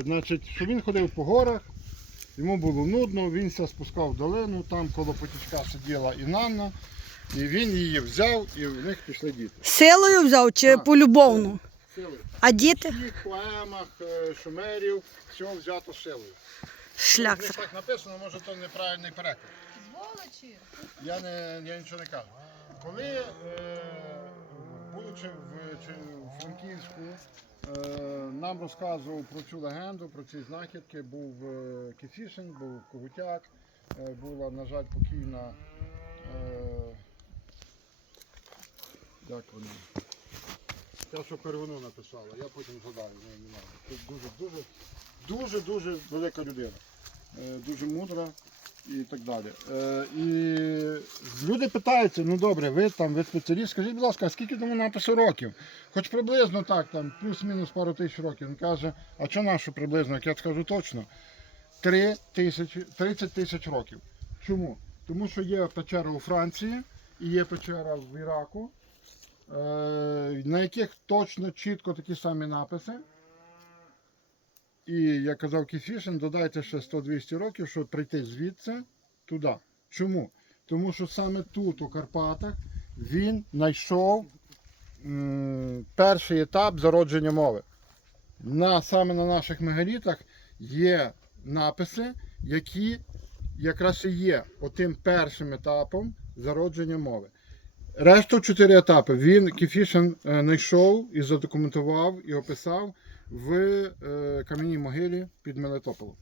значить, що він ходив по горах, йому було нудно, він ся спускав в долину, там коло потічка сиділа Інанна, і він її взяв, і в них пішли діти. Силою взяв чи Так. полюбовну? Сили. А діти? В всіх поемах е, шумерів все взято силою. Шлях. У так написано, може то неправильний переклад. Сволочі. Я, не, я нічого не кажу. Коли, е, будучи в, чи, в Франківську, е, нам розказував про цю легенду, про ці знахідки, був е, був Когутяк, е, була, на жаль, покійна. Е, як вона? Те, що первину написала, я потім згадаю. не, не знаю. Це дуже, дуже, дуже, дуже велика людина. Е, дуже мудра і так далі. Е, і люди питаються, ну добре, ви там, ви спеціаліст, скажіть, будь ласка, скільки тому напису років? Хоч приблизно так, там, плюс-мінус пару тисяч років. Він каже, а що нашу приблизно, як я скажу точно? 3 тисячі, 30 тисяч років. Чому? Тому що є печера у Франції і є печера в Іраку, е, на яких точно чітко такі самі написи. І як казав Кіфішин, додайте ще 100-200 років, щоб прийти звідси туди. Чому? Тому що саме тут, у Карпатах, він знайшов перший етап зародження мови. На, саме на наших мегалітах є написи, які якраз і є отим першим етапом зародження мови. Решту чотири етапи він Кіфішин е, знайшов і задокументував і описав в е, кам'яній могилі під Мелитополом.